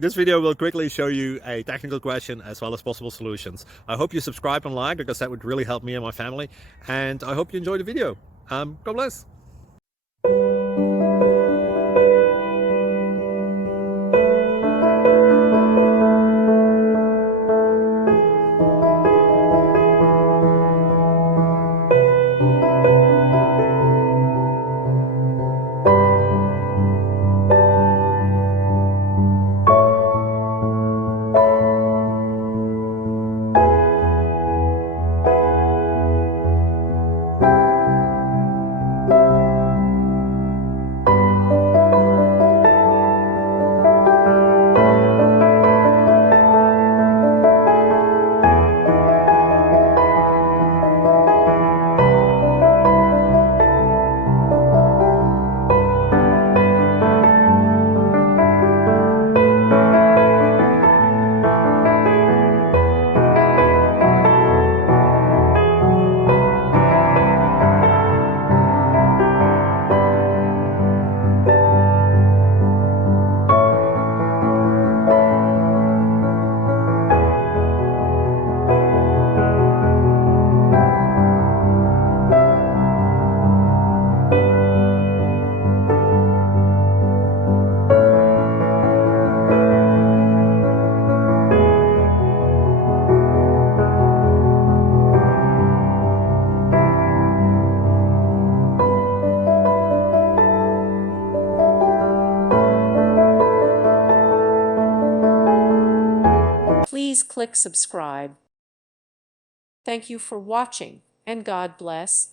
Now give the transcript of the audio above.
This video will quickly show you a technical question as well as possible solutions. I hope you subscribe and like, because that would really help me and my family. And I hope you enjoy the video. God bless. Please click subscribe. Thank you for watching, and God bless.